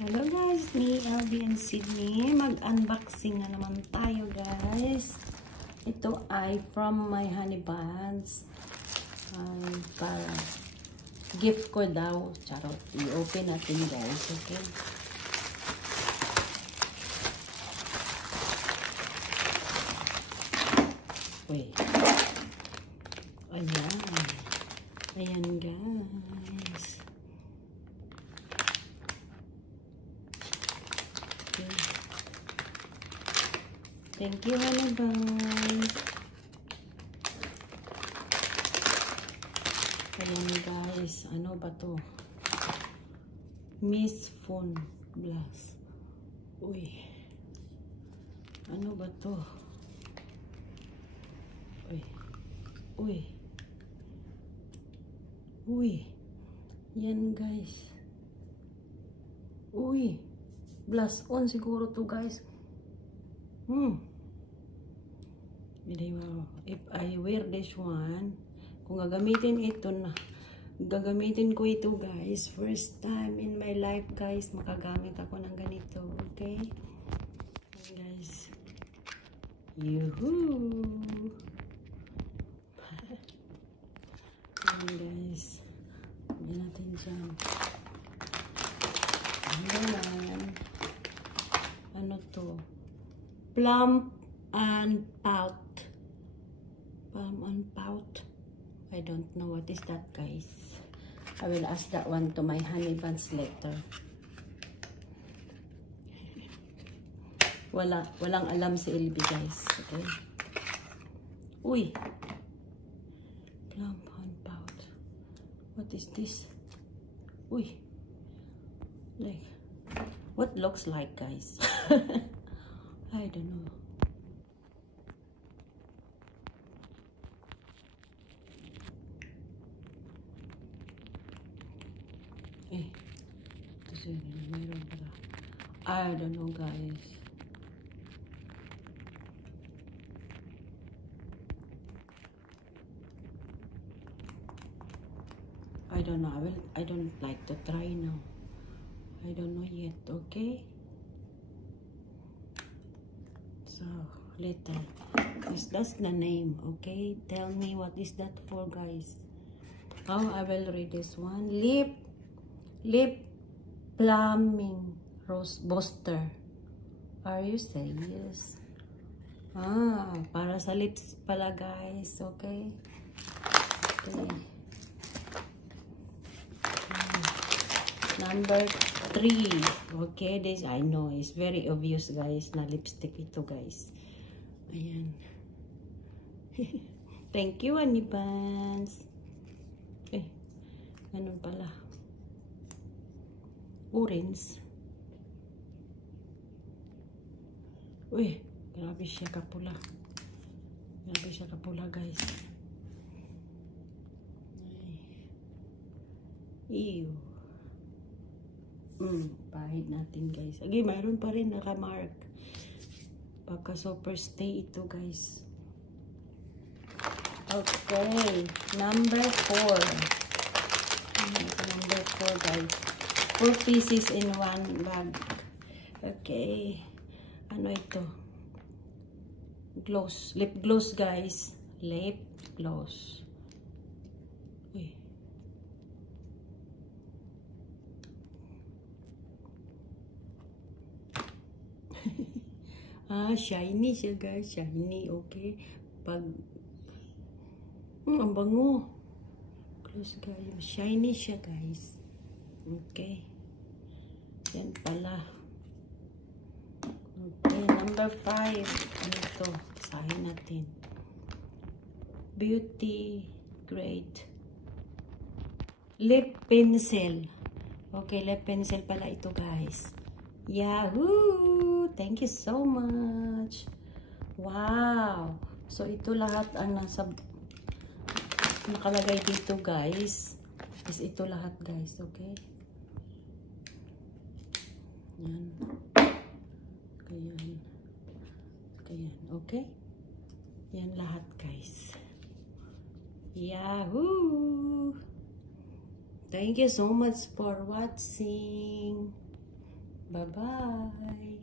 Hello guys, me, Albi and Sydney. Mag-unboxing na naman tayo guys. Ito ay from my honey buns. Ay, para gift ko daw. Charot. I-open natin guys, okay? Wait. Ayan. Ayan guys. Thank you, honey buns. Ayan guys, ano ba to? Miss Phone Glass. Uy. Ano ba to? Uy. Uy. Uy. Yan guys. Uy. Blast on siguro to guys. If I wear this one, kung gagamitin ko ito guys, first time in my life guys, makagamit ako ng ganito, okay? And guys, yuhuu! And guys, yan natin dyan. Ano to? Plum and Pout. Plum and Pout. I don't know what is that guys. I will ask that one to my honey buns later. Walang alam si Elby guys. Okay. Uy. Plum and Pout. What is this? Uy. Like, what looks like guys? I don't know. I don't know guys. I don't know. I don't like to try now. I don't know yet, okay? So, later. Because that's the name, okay? Tell me what is that for, guys. Oh, I will read this one. Lip Plumbing Rose Booster. Are you serious? Ah, para sa lips pala, guys. Okay? Okay. Number 3. Okay, this I know is very obvious guys na lipstick ito guys. Ayan. Thank you, honey buns. Ganun pala. Orange. Uy, grabe siya kapula. Grabe siya kapula guys. Ew. Pahid natin guys. Again, mayroon pa rin nakamark. Pagka super stay ito guys. Okay. Number 4. Number 4 guys. 4 pieces in one bag. Okay. Ano ito? Gloss. Lip gloss guys. Lip gloss. Uy. Shiny siya guys. Shiny, okay. Pag ang bango. Close guys. Shiny siya guys. Okay. Yan pala. Okay, number 5. Ano ito? Sahin natin. Beauty Grade Lip Pencil. Okay, lip pencil pala ito guys. Yahoo! Thank you so much. Wow! So, ito lahat ang nasa nakalagay dito guys. Is ito lahat guys. Okay? Yan. Ayan. Ayan. Okay? Yan lahat guys. Yahoo! Thank you so much for watching. Bye-bye.